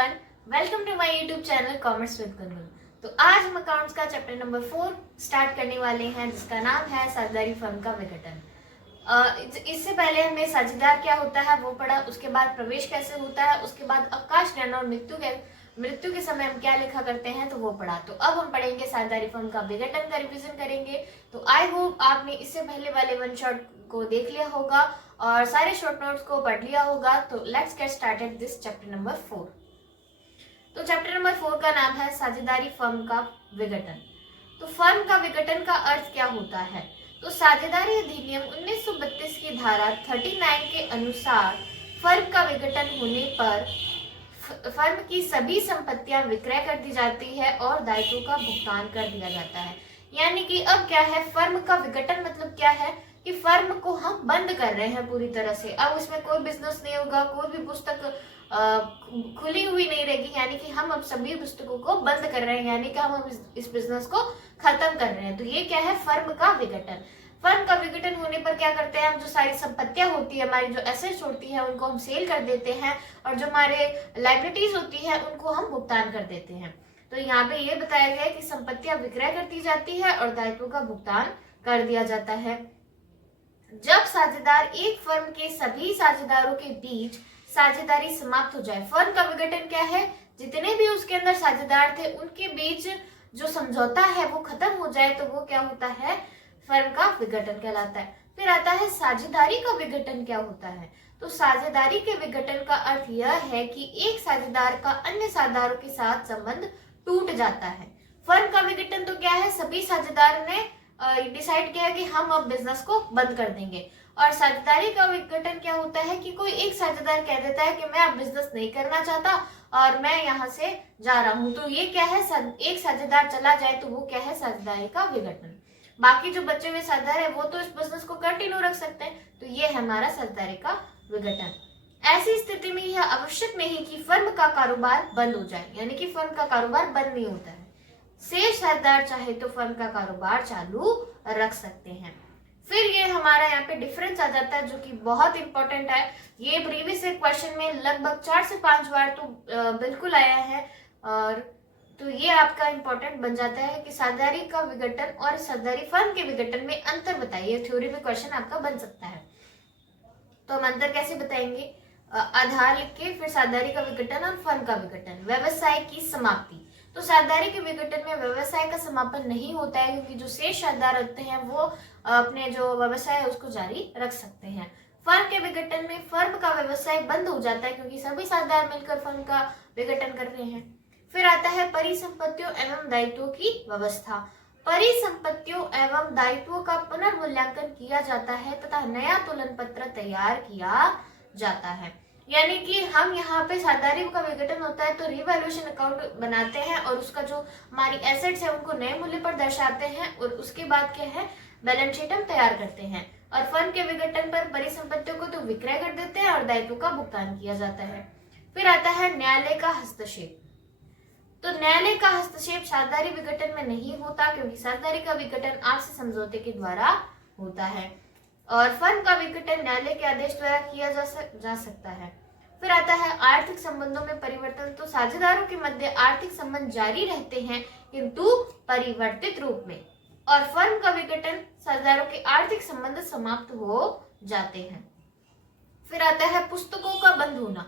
Everyone, welcome to my YouTube channel commerce with Gungun. तो आज हम अकाउंट्स का चैप्टर नंबर 4 स्टार्ट करने वाले हैं, जिसका नाम है साझेदारी फर्म का विघटन। इससे पहले हमने साझेदार क्या होता है वो पढ़ा, उसके बाद प्रवेश कैसे होता है, उसके बाद अवकाश ज्ञान और मृत्यु के समय हम क्या लिखा करते हैं तो वो पढ़ा। तो अब हम पढ़ेंगे साझेदारी फर्म का विघटन का रिवीजन करेंगे। तो आई होप आपने इससे पहले वाले वन शॉट को देख लिया होगा और सारे शॉर्ट नोट्स को पढ़ लिया होगा। तो let's get started this chapter number 4। तो चैप्टर नंबर 4 का नाम है साझेदारी फर्म का विघटन। तो फर्म का विघटन का अर्थ क्या होता है? तो साझेदारी अधिनियम 1932 की धारा 39 के अनुसार फर्म का विघटन होने पर फर्म की सभी संपत्तियां विक्रय कर दी जाती है और दायित्वों का भुगतान कर दिया जाता है। यानी कि अब क्या है, फर्म का विघटन मतलब क्या है कि फर्म को हम बंद कर रहे हैं पूरी तरह से। अब उसमें कोई बिजनेस नहीं होगा, कोई भी पुस्तक खुली हुई नहीं रहेगी। यानी कि हम अब सभी पुस्तकों को बंद कर रहे हैं, यानी कि हम इस बिजनेस को खत्म कर रहे हैं। तो ये क्या है, फर्म का विघटन। फर्म का विघटन होने पर क्या करते हैं, हम जो सारी संपत्तियां होती है, हमारी जो एसेट्स होती है, उनको हम सेल कर देते हैं और जो हमारे लायबिलिटीज होती है उनको हम भुगतान कर देते हैं। तो यहाँ पे ये बताया गया है कि संपत्तियां विक्रय कर दी जाती है और दायित्वों का भुगतान कर दिया जाता है। जब साझेदार एक फर्म के सभी साझेदारों के बीच साझेदारी समाप्त हो जाए। फर्म का विघटन क्या है, जितने भी उसके अंदर साझेदार थे उनके बीच जो समझौता है वो खत्म हो जाए तो वो क्या होता है, फर्म का विघटन कहलाता है। फिर आता है साझेदारी का विघटन क्या होता है। तो साझेदारी के विघटन का अर्थ यह है कि एक साझेदार का अन्य साझेदारों के साथ संबंध टूट जाता है। फर्म का विघटन तो क्या है, सभी साझेदार ने डिसाइड किया है कि हम अब बिजनेस को बंद कर देंगे। और साझेदारी का विघटन क्या होता है कि कोई एक साझेदार कह देता है कि मैं अब बिजनेस नहीं करना चाहता और मैं यहाँ से जा रहा हूँ। तो ये क्या है, एक साझेदार चला जाए तो वो क्या है, साझेदारी का विघटन। बाकी जो बचे हुए साझेदार है वो तो इस बिजनेस को कंटिन्यू रख सकते हैं। तो ये है हमारा साझेदारी का विघटन। ऐसी स्थिति में यह आवश्यक नहीं कि फर्म का कारोबार बंद हो जाए, यानी कि फर्म का कारोबार बंद नहीं होता है। शेष साझेदार चाहे तो फर्म का कारोबार चालू रख सकते हैं। फिर ये हमारा यहाँ पे डिफरेंस आ जाता है जो कि बहुत इंपॉर्टेंट है। ये प्रीवियस क्वेश्चन में लगभग 4 से 5 बार तो बिल्कुल आया है। और तो ये आपका इंपॉर्टेंट बन जाता है कि साझेदारी का विघटन और साझेदारी फर्म के विघटन में अंतर बताइए। थ्योरी में क्वेश्चन आपका बन सकता है। तो हम अंतर कैसे बताएंगे, आधार लिख के फिर साझेदारी का विघटन और फर्म का विघटन। व्यवसाय की समाप्ति। तो साझेदारी के विघटन में व्यवसाय का समापन नहीं होता है, क्योंकि जो शेष साझेदार होते हैं वो अपने जो व्यवसाय है उसको जारी रख सकते हैं। फर्म के विघटन में फर्म का व्यवसाय बंद हो जाता है, क्योंकि सभी साझेदार मिलकर फर्म का विघटन कर रहे हैं। फिर आता है परिसंपत्तियों एवं दायित्वों की व्यवस्था। परिसंपत्तियों एवं दायित्वों का पुनर्मूल्यांकन किया जाता है तथा नया तुलन पत्र तैयार किया जाता है। यानी कि हम यहाँ पे साझेदारी का विघटन होता है तो रिवैल्यूएशन अकाउंट बनाते हैं और उसका जो हमारी एसेट्स है उनको नए मूल्य पर दर्शाते हैं और उसके बाद क्या है, बैलेंस शीट हम तैयार करते हैं। और फर्म के विघटन पर परिसंपत्तियों को तो विक्रय कर देते हैं और दायित्वों का भुगतान किया जाता है। फिर आता है न्यायालय का हस्तक्षेप। तो न्यायालय का हस्तक्षेप साझेदारी विघटन में नहीं होता, क्योंकि साझेदारी का विघटन आपसी समझौते के द्वारा होता है और फर्म का विघटन न्यायालय के आदेश द्वारा किया जा सकता है। फिर आता है आर्थिक संबंधों में परिवर्तन। तो साझेदारों के मध्य आर्थिक संबंध जारी रहते हैं किंतु परिवर्तित रूप में। और फर्म का विघटन साझेदारों के आर्थिक संबंध समाप्त हो जाते हैं। फिर आता है पुस्तकों का बंद होना।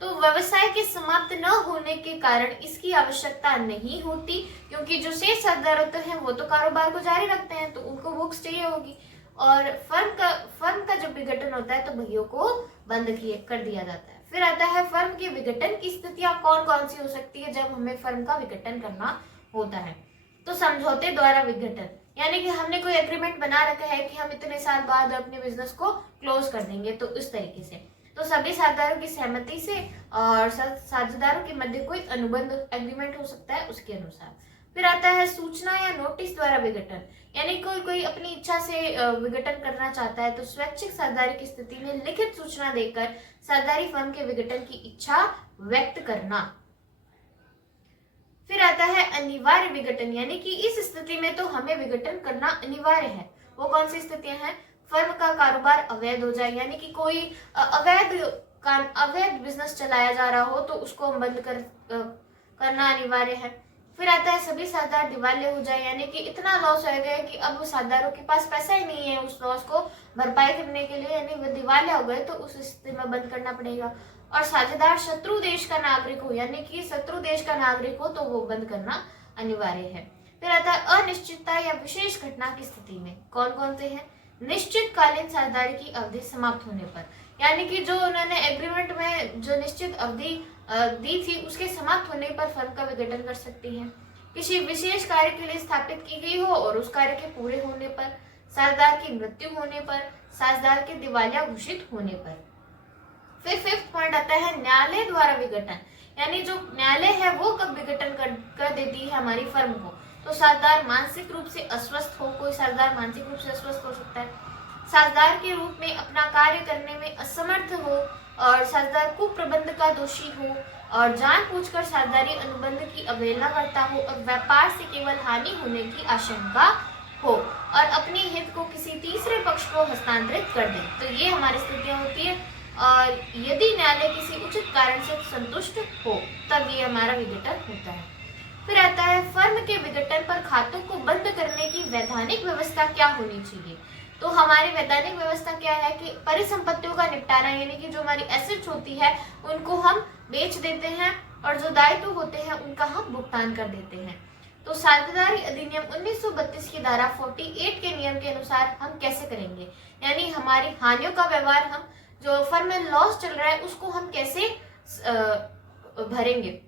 तो व्यवसाय के समाप्त न होने के कारण इसकी आवश्यकता नहीं होती, क्योंकि जो शेष साझेदार होते हैं वो तो कारोबार को जारी रखते हैं तो उनको बुक्स चाहिए होगी। और फर्म का जब विघटन होता है तो बहियों को बंद कर दिया जाता है। फिर आता है फर्म के विघटन की स्थितियां कौन कौन सी हो सकती है जब हमें फर्म का विघटन करना होता है। तो समझौते द्वारा विघटन, यानी कि हमने कोई एग्रीमेंट बना रखा है कि हम इतने साल बाद अपने बिजनेस को क्लोज कर देंगे, तो इस तरीके से तो सभी साझेदारों की सहमति से और साझेदारों के मध्य कोई अनुबंध एग्रीमेंट हो सकता है उसके अनुसार। फिर आता है सूचना या नोटिस द्वारा विघटन, यानी कोई अपनी इच्छा से विघटन करना चाहता है तो स्वैच्छिक साझेदारी की स्थिति में लिखित सूचना देकर साझेदारी फर्म के विघटन की इच्छा व्यक्त करना। फिर आता है अनिवार्य विघटन, यानी कि इस स्थिति में तो हमें विघटन करना अनिवार्य है। वो कौन सी स्थितियां हैं, फर्म का कारोबार अवैध हो जाए, यानी कि कोई अवैध का अवैध बिजनेस चलाया जा रहा हो तो उसको हम बंद करना अनिवार्य है। फिर आता है सभी साझेदार दिवालिया हो जाए, यानी कि इतना लॉस हो गया कि अब साझेदारों के पास पैसा ही नहीं है उस लॉस को भरपाई करने के लिए, यानी वो दिवालिया हो गए, तो उस स्थिति में बंद करना पड़ेगा। और साझेदार शत्रु देश का नागरिक हो, यानी कि शत्रु देश का नागरिक हो, तो वो बंद करना अनिवार्य है। फिर आता है अनिश्चितता या विशेष घटना की स्थिति में। कौन कौन से हैं? निश्चित कालीन साझेदारी की अवधि समाप्त होने पर, यानी कि जो उन्होंने एग्रीमेंट में जो निश्चित अवधि दी थी उसके समाप्त होने पर फर्म का विघटन कर सकती है। किसी विशेष कार्य के लिए स्थापित की गई हो और उस कार्य के पूरे होने पर, साझेदार की मृत्यु होने पर, साझेदार के दिवालिया घोषित होने पर। फिर फिफ्थ पॉइंट आता है न्यायालय द्वारा विघटन, यानी जो न्यायालय है वो कब विघटन कर देती है हमारी फर्म को। तो साझेदार मानसिक रूप से अस्वस्थ हो, कोई साझेदार मानसिक रूप से अस्वस्थ हो सकता है, साझेदार के रूप में अपना कार्य करने में असमर्थ हो, और साझेदार कुप्रबंध का दोषी हो, और जानबूझकर साझेदारी अनुबंध की अवहेलना करता हो, और व्यापार से केवल हानि होने की आशंका हो, और अपने हित को किसी तीसरे पक्ष को हस्तांतरित कर दे। तो ये हमारी स्थितियां होती है, और यदि न्यायालय किसी उचित कारण से संतुष्ट हो तब ये हमारा विघटन होता है। फिर आता है फर्म के विघटन पर खातों को बंद करने की वैधानिक व्यवस्था क्या होनी चाहिए। तो हमारी वैधानिक व्यवस्था क्या है कि परिसंपत्तियों का निपटारा, यानी कि जो हमारी एसेट्स होती है उनको हम बेच देते हैं, और जो दायित्व होते हैं उनका हम भुगतान कर देते हैं। तो साझेदारी अधिनियम 1932 की धारा 48 के नियम के अनुसार हम कैसे करेंगे, यानी हमारी हानियों का व्यवहार, हम जो फर्म में लॉस चल रहा है उसको हम कैसे भरेंगे।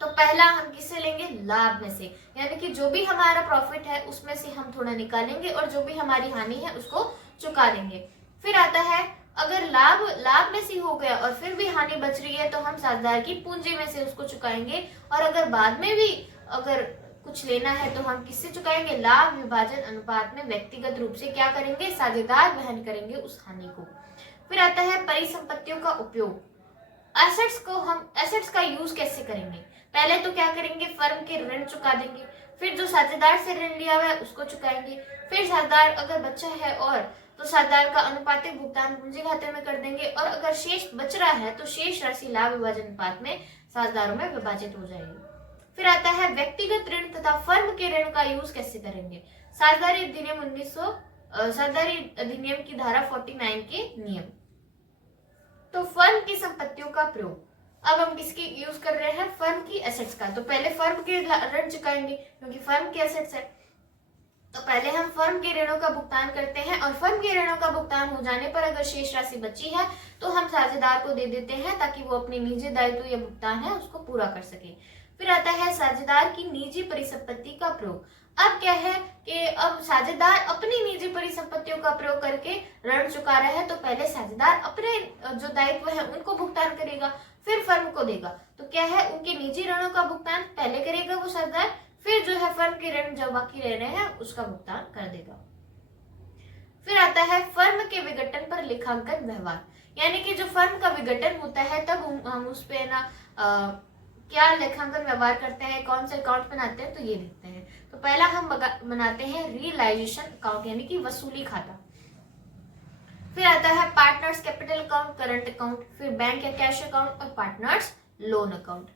तो पहला हम किससे लेंगे? लाभ में से, यानी कि जो भी हमारा प्रॉफिट है उसमें से हम थोड़ा निकालेंगे और जो भी हमारी हानि है उसको चुका देंगे। फिर आता है अगर लाभ में से हो गया और फिर भी हानि बच रही है तो हम साझेदार की पूंजी में से उसको चुकाएंगे, और अगर बाद में भी अगर कुछ लेना है तो हम किससे चुकाएंगे? लाभ विभाजन अनुपात में व्यक्तिगत रूप से क्या करेंगे? साझेदार वहन करेंगे उस हानि को। फिर आता है परिसंपत्तियों का उपयोग, एसेट्स का यूज कैसे करेंगे। पहले तो क्या करेंगे? फर्म के ऋण चुका देंगे, फिर जो साझेदार से ऋण लिया हुआ है उसको चुकाएंगे, फिर साझेदार अगर बचा है और तो साझेदार का अनुपातिक भुगतान पूंजी खाते में कर देंगे, और अगर शेष बच रहा है तो शेष राशि लाभ विभाजन अनुपात में साझेदारों में विभाजित हो जाएगी। फिर आता है व्यक्तिगत ऋण तथा फर्म के ऋण का यूज कैसे करेंगे। साझेदारी अधिनियम की धारा 49 के नियम। तो फर्म की संपत्तियों का प्रयोग, अब हम किसकी यूज कर रहे हैं? फर्म की एसेट्स का। तो पहले फर्म के ऋण चुकाएंगे क्योंकि फर्म की एसेट्स है, तो पहले हम फर्म के ऋणों का भुगतान करते हैं, और फर्म के ऋणों का भुगतान हो जाने पर अगर शेष राशि बची है तो हम साझेदार को दे देते हैं ताकि वो अपनी निजी दायित्व या भुगतान है उसको पूरा कर सके। फिर आता है साझेदार की निजी परिसंपत्ति का प्रयोग। अब क्या है कि अब साझेदार अपनी निजी परिसंपत्तियों का प्रयोग करके ऋण चुका रहा है, तो पहले साझेदार अपने जो दायित्व है उनको भुगतान करेगा, फिर फर्म को देगा। तो क्या है, उनके निजी ऋणों का भुगतान पहले करेगा वो साझेदार, फिर जो है फर्म के ऋण जो बाकी रह रहे हैं उसका भुगतान कर देगा। फिर आता है फर्म के विघटन पर लेखांकन व्यवहार, यानी कि जो फर्म का विघटन होता है तब हम उस पे ना क्या लेखांकन व्यवहार करते हैं, कौन से अकाउंट बनाते हैं, तो ये देखते हैं। तो पहला हम बनाते हैं रियलाइजेशन अकाउंट, यानी कि वसूली खाता। फिर आता है partners capital account, current account, फिर बैंक या कैश अकाउंट, और पार्टनर्स लोन अकाउंट।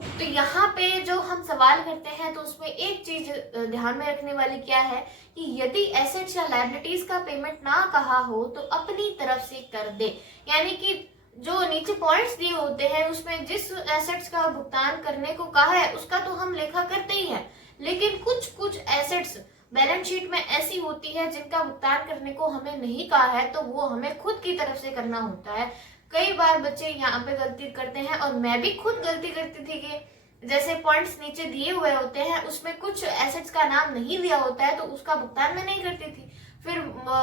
तो यहाँ पे जो हम सवाल करते हैं तो उसमें एक चीज ध्यान में रखने वाली क्या है कि यदि एसेट्स या लायबिलिटीज का पेमेंट ना कहा हो तो अपनी तरफ से कर दे, यानी कि जो नीचे पॉइंट्स दिए होते हैं उसमें जिस एसेट्स का भुगतान करने को कहा है उसका तो हम लेखा करते ही हैं, लेकिन कुछ एसेट्स बैलेंस शीट में ऐसी होती है जिनका भुगतान करने को हमें नहीं कहा है, तो वो हमें खुद की तरफ से करना होता है। कई बार बच्चे यहाँ पे गलती करते हैं, और मैं भी खुद गलती करती थी कि जैसे पॉइंट्स नीचे दिए हुए होते हैं उसमें कुछ एसेट्स का नाम नहीं दिया होता है तो उसका भुगतान मैं नहीं करती थी। फिर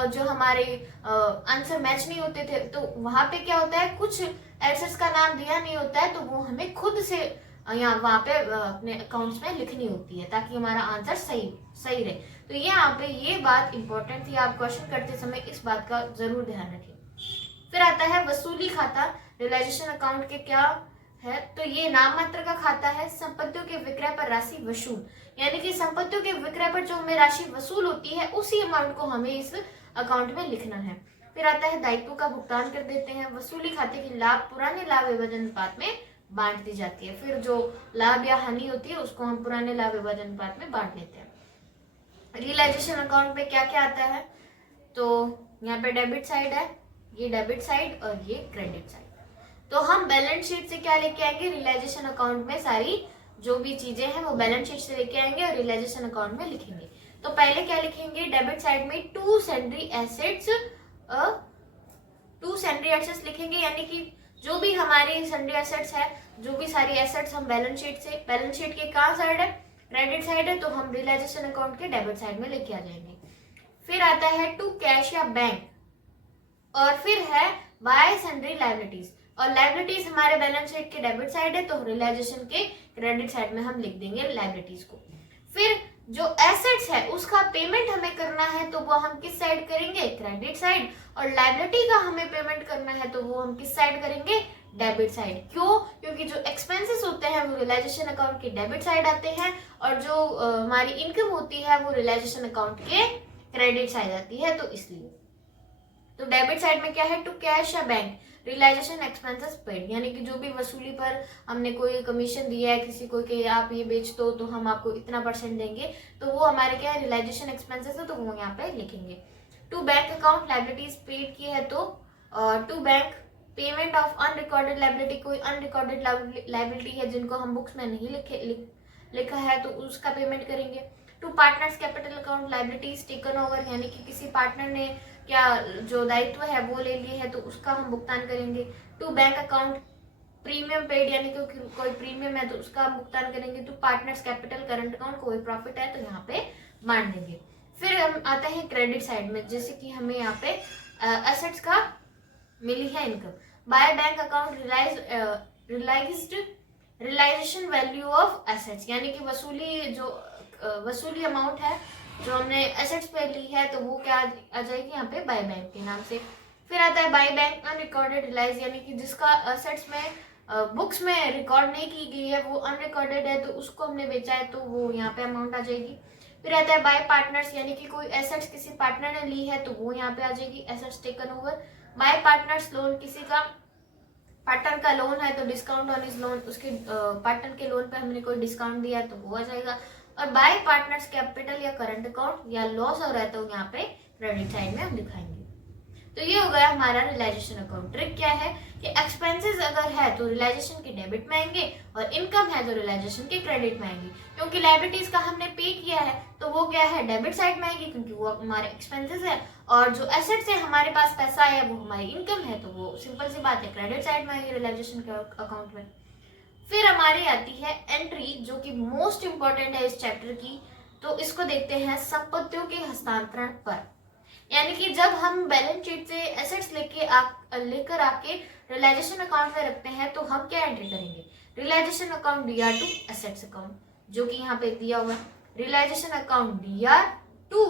जो हमारे आंसर मैच नहीं होते थे तो वहां पे क्या होता है, कुछ एसेट्स का नाम दिया नहीं होता है तो वो हमें खुद से यहाँ वहां पे अपने अकाउंट्स में लिखनी होती है ताकि हमारा आंसर सही रहे। तो यहाँ पे ये बात इंपॉर्टेंट थी, आप क्वेश्चन करते समय इस बात का जरूर ध्यान रखें। फिर आता है वसूली खाता, रियलाइजेशन अकाउंट के क्या है, तो ये नाम मात्र का खाता है। संपत्तियों के विक्रय पर राशि वसूल, यानी कि संपत्तियों के विक्रय पर जो हमें राशि वसूल होती है उसी अमाउंट को हमें इस अकाउंट में लिखना है। फिर आता है दायित्व का भुगतान कर देते हैं। वसूली खाते की लाभ पुराने लाभ विभाजन अनुपात में बांट दी जाती है। फिर जो लाभ या हानि होती है उसको हम पुराने लाभ विभाजन अनुपात में बांट लेते हैं। रियलाइजेशन अकाउंट में क्या क्या आता है, तो यहाँ पे डेबिट साइड है, ये डेबिट साइड और ये क्रेडिट साइड। तो हम बैलेंस शीट से क्या लेके आएंगे, रियलाइजेशन अकाउंट में सारी जो भी चीजें हैं वो बैलेंस शीट से लेके आएंगे और रियलाइजेशन अकाउंट में लिखेंगे। तो पहले क्या लिखेंगे, डेबिट साइड में टू सैंड्री एसेट्स लिखेंगे, यानी कि जो भी हमारी सैंड्री एसेट्स है, जो भी सारी एसेट्स हम बैलेंस शीट के कहाँ साइड है, क्रेडिट साइड है, तो हम रियलाइजेशन अकाउंट के डेबिट साइड में लेके आ जाएंगे। फिर आता है टू कैश या बैंक, और फिर है बाय सैंड्री लायबिलिटीज, और लायबिलिटीज हमारे बैलेंस शीट के डेबिट साइड है, तो रियलाइजेशन के क्रेडिट साइड में हम लिख देंगे लायबिलिटीज को। फिर जो एसेट्स है उसका पेमेंट हमें करना है, तो वो हम किस साइड करेंगे, क्रेडिट साइड, और लायबिलिटी का हमें पेमेंट करना है तो वो हम किस साइड करेंगे, डेबिट साइड। क्यों, क्योंकि जो एक्सपेंसेस होते हैं वो रियलाइजेशन अकाउंट के डेबिट साइड आते हैं, और जो हमारी इनकम होती है वो रियलाइजेशन अकाउंट के क्रेडिट साइड आती है, तो इसलिए। तो डेबिट साइड में क्या है, टू कैश या बैंक, रियलाइजेशन एक्सपेंसेस पेड, यानी कि जो भी वसूली पर हमने कोई कमीशन दिया है किसी को कि आप ये बेच दो तो हम आपको इतना % देंगे, तो वो हमारे क्या है, रियलाइजेशन एक्सपेंसेस है, तो वो यहाँ पे लिखेंगे। To bank account liabilities paid की है, तो to bank payment of unrecorded liability, कोई अनरिकॉर्डेड लायबिलिटी है जिनको हम बुक्स में नहीं लिखा है तो उसका पेमेंट करेंगे। To partners capital account liabilities taken over, यानी कि किसी पार्टनर ने क्या जो दायित्व है वो ले लिए है तो उसका हम भुगतान करेंगे। To bank account premium paid, यानी कि कोई प्रीमियम है तो उसका हम भुगतान करेंगे। To partners capital current account, कोई प्रॉफिट है तो यहाँ पे बांट देंगे। फिर हम आते हैं क्रेडिट साइड में, जैसे कि हमें यहाँ पे एसेट्स का मिली है income. By bank account realisation value of assets, यानी कि वसूली अमाउंट है जो हमने एसेट्स पे ली है तो वो क्या आ जाएगी यहाँ पे, बाय बैंक के नाम से। फिर आता है बाय बैंक अनरिकॉर्डेड रियलाइज, यानी कि जिसका एसेट्स में बुक्स में रिकॉर्ड नहीं की गई है, वो अनरिकॉर्डेड है तो उसको हमने बेचा है तो वो यहाँ पे अमाउंट आ जाएगी। फिर आता है बाय पार्टनर्स, यानी कि कोई एसेट्स किसी पार्टनर ने ली है तो वो यहाँ पे आ जाएगी, assets taken over. Bye partners loan, किसी का पार्टनर का लोन है तो डिस्काउंट ऑन इज लोन, उसके पार्टनर के लोन पे हमने कोई डिस्काउंट दिया है तो वो आ जाएगा। और बाय पार्टनर्स कैपिटल या करंट अकाउंट या लॉस हो रहा है तो यहाँ पे क्रेडिट साइड में हम दिखाएंगे। तो ये हो गया हमारा रियलाइजेशन अकाउंट। ट्रिक क्या है कि एक्सपेंसेस अगर है तो रियलाइजेशन के डेबिट में आएंगे, और इनकम है तो रियलाइजेशन के क्रेडिट में आएंगे। क्योंकि लायबिलिटीज का हमने पे किया है तो वो क्या है, डेबिट साइड में आएगी क्योंकि वो हमारे एक्सपेंसेस है, और जो एसेट्स है हमारे पास पैसा है वो हमारी इनकम है तो वो सिंपल सी बात है क्रेडिट साइड में आएगी रियलाइजेशन के अकाउंट में। फिर हमारी आती है एंट्री जो कि मोस्ट इंपॉर्टेंट है इस चैप्टर की, तो इसको देखते हैं संपत्तियों के हस्तांतरण पर। यानी कि जब हम बैलेंस शीट से एसेट्स लेकर आके रियलाइजेशन अकाउंट में रखते हैं तो हम क्या एंट्री करेंगे, realisation account DR to assets account, जो कि यहाँ पे दिया हुआ है, realisation account DR to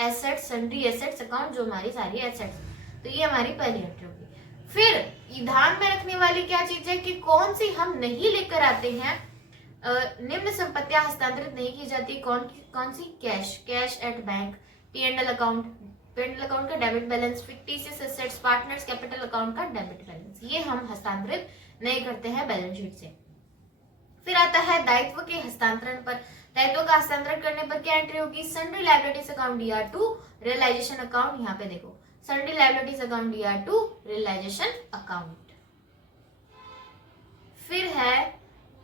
assets sundry assets account, जो हमारी सारी एसेट्स, तो ये हमारी पहली एंट्री होगी। फिर ध्यान में रखने वाली क्या चीज है कि कौन सी हम नहीं लेकर आते हैं, निम्न संपत्तियां हस्तांतरित नहीं की जाती, कौन सी, cash at bank, P&L account का debit balance, fictitious assets, partners capital account का डेबिट बैलेंस, ये हम हस्तांतरित नहीं करते हैं बैलेंस शीट से। फिर आता है दायित्व के हस्तांतरण पर। दायित्व का हस्तांतरण करने पर क्या एंट्री होगी, sundry liabilities account DR to realisation account, यहाँ पे देखो sundry liabilities account DR to realisation account. फिर है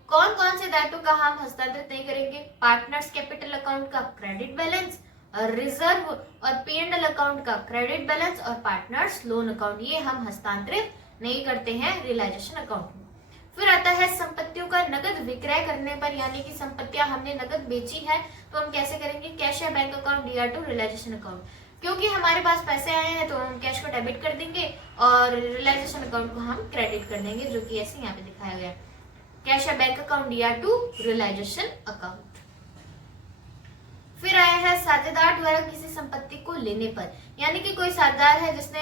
कौन कौन से दायित्व का हम हस्तांतरित नहीं करेंगे, पार्टनर्स कैपिटल अकाउंट का क्रेडिट बैलेंस, रिजर्व और P&L अकाउंट का क्रेडिट बैलेंस, और पार्टनर्स लोन अकाउंट, ये हम हस्तांतरित नहीं करते हैं रियलाइजेशन अकाउंट में। फिर आता है संपत्तियों का नगद विक्रय करने पर, यानी कि संपत्तियां हमने नगद बेची है तो हम कैसे करेंगे, कैश या bank account DR to realisation account. क्योंकि हमारे पास पैसे आए हैं तो हम कैश को डेबिट कर देंगे और रियलाइजेशन अकाउंट को हम क्रेडिट कर देंगे, जो कि ऐसे यहाँ पे दिखाया गया, कैश या bank account DR to realisation account. फिर आया है साझेदार द्वारा किसी संपत्ति को लेने पर, यानी कि कोई साझेदार है जिसने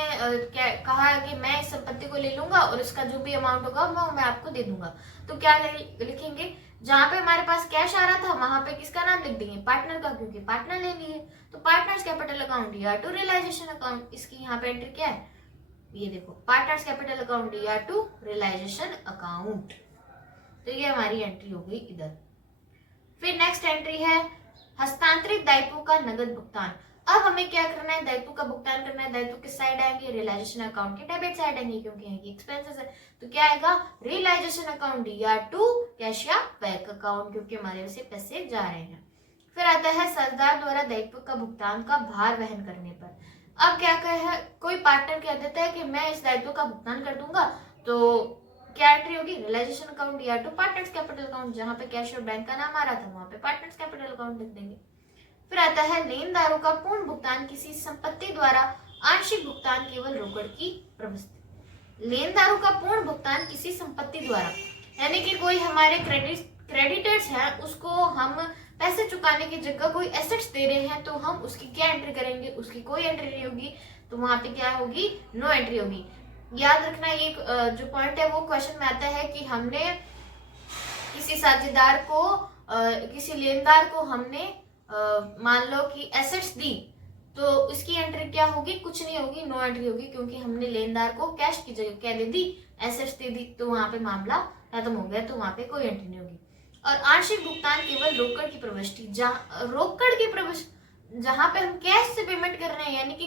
कहा है कि मैं इस संपत्ति को ले लूंगा और इसका जो भी अमाउंट होगा वो मैं आपको दे दूंगा, तो क्या लिखेंगे, जहां पे हमारे पास कैश आ रहा था वहां पे किसका नाम लिख देंगे, पार्टनर का, क्योंकि पार्टनर ले लिए, तो partners capital account DR to realisation account, इसकी यहाँ पे एंट्री क्या है, ये देखो partners capital account DR2 realisation account. तो ये हमारी एंट्री हो गई इधर। फिर नेक्स्ट एंट्री है हस्तांतरित दायित्वों का नगद भुगतान। अब हमें क्या करना है, दायित्व का भुगतान करना है। दायित्व किस साइड आएंगे, रियलाइजेशन अकाउंट के डेबिट साइड आएंगे, क्योंकि इनकी एक्सपेंसेस है। तो क्या आएगा, रियलाइजेशन अकाउंट DR2 कैश या बैंक अकाउंट, क्योंकि हमारे से पैसे जा रहे हैं। फिर आता है साझेदार द्वारा दायित्व का भुगतान का भार वहन करने पर। अब क्या है, कोई पार्टनर कह देता है कि मैं इस दायित्व का भुगतान कर दूंगा, तो क्या एंट्री होगी, realisation account DR2 partners capital account. जहां पे कैश और बैंक का नाम आ रहा था वहां पे पार्टनर्स कैपिटल अकाउंट लिख देंगे। फिर आता है लेनदारों का पूर्ण भुगतान किसी संपत्ति द्वारा, आंशिक भुगतान केवल रोकड़ की प्रवृत्ति। लेनदारों का पूर्ण भुगतान किसी संपत्ति द्वारा, यानी कि कोई हमारे क्रेडिटर्स हैं, उसको हम पैसे चुकाने की जगह कोई एसेट्स दे रहे हैं, तो हम उसकी क्या एंट्री करेंगे, उसकी कोई एंट्री नहीं होगी, तो वहां पे क्या होगी, नो एंट्री होगी। याद रखना ये जो पॉइंट है वो क्वेश्चन में आता है कि हमने किसी साझेदार को किसी लेनदार को हमने मान लो कि एसेट्स दी, तो इसकी एंट्री क्या होगी, कुछ नहीं होगी, नो एंट्री होगी, क्योंकि हमने लेनदार को कैश की जगह क्या दे दी, एसेट्स दे दी, तो वहां पे मामला खत्म हो गया, तो वहां पे कोई एंट्री नहीं होगी। और आंशिक भुगतान केवल रोकड़ की प्रविष्टि, रोकड़ की प्रविष्टि जहां पे हम कैश से पेमेंट कर रहे हैं, यानी कि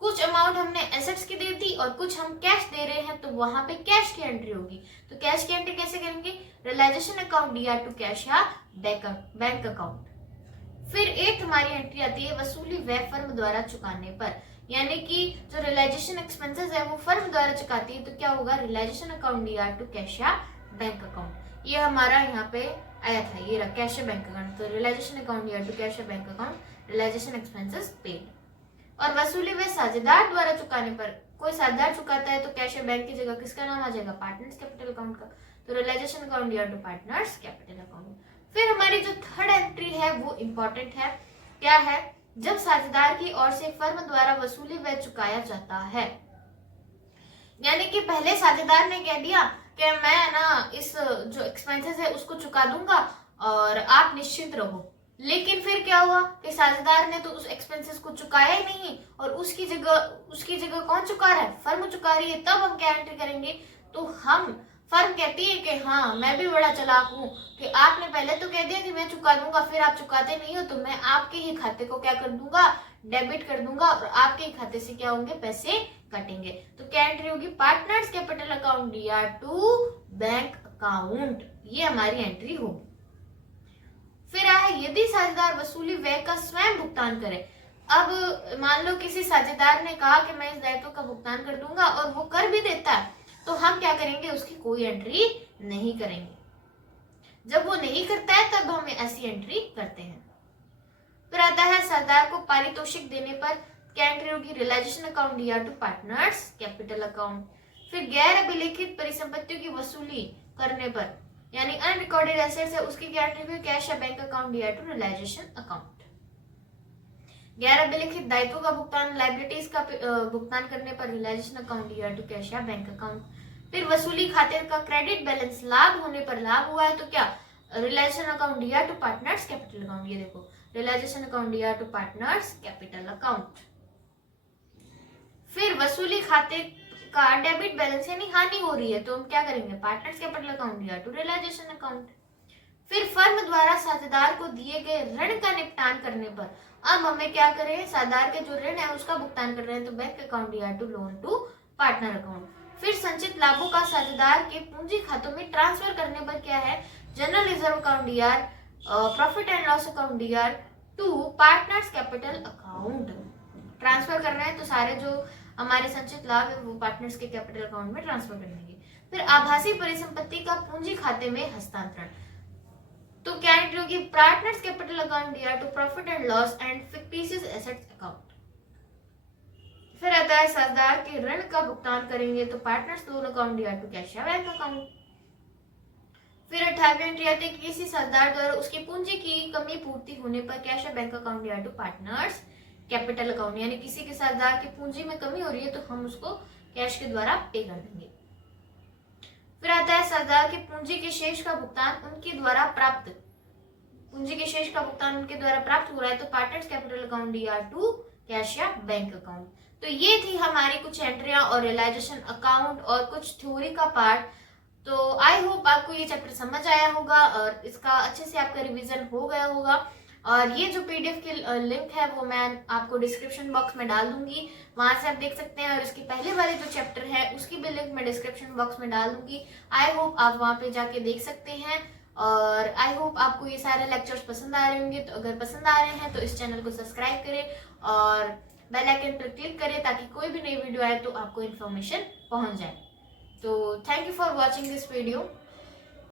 कुछ अमाउंट हमने एसेट्स की दे दी और कुछ हम कैश दे रहे हैं, तो वहां पे कैश की एंट्री होगी। तो कैश की एंट्री कैसे करेंगे, रियलाइजेशन अकाउंट DR2 कैश या बैंक अकाउंट। फिर एक हमारी एंट्री आती है वसूली व्यय फर्म द्वारा चुकाने पर, यानी कि जो रियलाइजेशन एक्सपेंसेस है वो फर्म द्वारा चुकाती है, तो क्या होगा, रियलाइजेशन अकाउंट DR2 कैश या बैंक अकाउंट। ये हमारा यहाँ पे आया था, ये रहा कैश या बैंक अकाउंट। तो रियलाइजेशन अकाउंट DR2 कैश या bank account, realisation expenses paid. और वसूली व्यय साझेदार द्वारा चुकाने पर, कोई साझेदार चुकाता है तो कैश या बैंक की जगह किसका नाम आ जाएगा, पार्टनर्स कैपिटल अकाउंट का। तो realisation account DR2 partners capital account. फिर हमारी जो थर्ड एंट्री है वो इंपॉर्टेंट है, क्या है, जब साझेदार की ओर से फर्म द्वारा वसूली व्यय चुकाया जाता है, यानी कि पहले साझेदार ने कह दिया कि मैं ना इस जो एक्सपेंसेस है उसको चुका दूंगा और आप निश्चिंत रहो, लेकिन फिर क्या हुआ कि साझेदार ने तो उस एक्सपेंसेस को चुकाया ही नहीं, और उसकी जगह कौन चुका रहा है, फर्म चुका रही है। तब हम क्या एंट्री करेंगे, तो हम फर्म कहती है कि हाँ मैं भी बड़ा चालाक हूँ, कि आपने पहले तो कह दिया कि मैं चुका दूंगा, फिर आप चुकाते नहीं हो, तो मैं आपके ही खाते को क्या कर दूंगा, डेबिट कर दूंगा, और आपके ही खाते से क्या होंगे, पैसे कटेंगे। तो क्या एंट्री होगी, partners capital account DR2 bank account, ये हमारी एंट्री होगी। फिर है यदि साझेदार वसूली व्यय का स्वयं भुगतान करे। अब मान लो किसी साझेदार ने कहा कि मैं इस दायित्व का भुगतान कर दूंगा और वो कर भी देता है, तो हम क्या करेंगे, उसकी कोई एंट्री नहीं करेंगे। जब वो नहीं करता है तब हम ऐसी एंट्री करते हैं। फिर आता है साझेदार को पारितोषिक देने पर, क्या एंट्री होगी, realisation account DR2 partners capital account. फिर गैर अभिलेखित परिसंपत्तियों की वसूली करने पर, यानी अनरिकॉर्डेड एसेट्स है, उसकी क्या एंट्री हुई, कैश या bank account DR2 realisation account. गैर अभिलेखित दायित्वों का भुगतान, लायबिलिटीज का भुगतान करने पर, रियलाइजेशन अकाउंट DR2 कैश या बैंक अकाउंट। फिर वसूली खाते का क्रेडिट बैलेंस लाभ होने पर, लाभ हुआ है तो क्या, realisation account DR2 partners capital account. ये देखो realisation account DR2 partners capital account. फिर वसूली खाते का डेबिट बैलेंस यानी हानि हो रही है, तो हम क्या करेंगे, partners capital account DR2 realisation account. फिर फर्म द्वारा साझेदार को दिए गए ऋण का निपटान करने पर, अब हमें क्या करें, साझेदार के जो ऋण है उसका भुगतान कर रहे हैं, तो bank account DR2 loan to partner account. फिर संचित लाभों का साझेदार के पूंजी खातों में ट्रांसफर करने पर क्या है, general reserve account DR, profit and loss account DR2 partners capital account. Transfer कर रहे हैं तो सारे जो हमारे संचित लाभ है वो पार्टनर्स के कैपिटल अकाउंट में ट्रांसफर कर देंगे। फिर आभासी परिसंपत्ति का पूंजी खाते में हस्तांतरण, तो क्या एंट्री होगी, partners capital account DR2 profit and loss and fictitious assets account. फिर आता है साझेदार के ऋण का भुगतान करेंगे तो partners loan account DR2 cash या बैंक अकाउंट। फिर 18वीं एंट्री आती है कि किसी साझेदार द्वारा उसकी पूंजी की कमी पूर्ति होने पर कैश या bank account DR2 partners capital account, यानी किसी के साझेदार की पूंजी में कमी हो रही है तो हम उसको कैश के द्वारा पे कर देंगे। फिर आता है साझेदार की पूंजी के शेष का भुगतान उनके द्वारा प्राप्त, पूंजी के शेष का भुगतान उनके द्वारा प्राप्त हो रहा है तो partners capital account DR2 cash या बैंक अकाउंट। तो ये थी हमारी कुछ एंट्रियां और रियलाइजेशन अकाउंट और कुछ थ्योरी का पार्ट। तो आई होप आपको ये चैप्टर समझ आया होगा और इसका अच्छे से आपका रिवीजन हो गया होगा। और ये जो पीडीएफ की लिंक है वो मैं आपको डिस्क्रिप्शन बॉक्स में डाल दूंगी, वहां से आप देख सकते हैं। और इसके पहले वाले जो चैप्टर है उसकी भी लिंक मैं डिस्क्रिप्शन बॉक्स में डाल दूंगी। आई होप आप वहां पे जाके देख सकते हैं। और आई होप आपको ये सारे लेक्चर्स पसंद आ रहे होंगे। तो अगर पसंद आ रहे हैं तो इस चैनल को सब्सक्राइब करें और बेल आइकन पर क्लिक करें ताकि कोई भी नई वीडियो आए तो आपको इन्फॉर्मेशन पहुंच जाए। तो thank you for watching this video.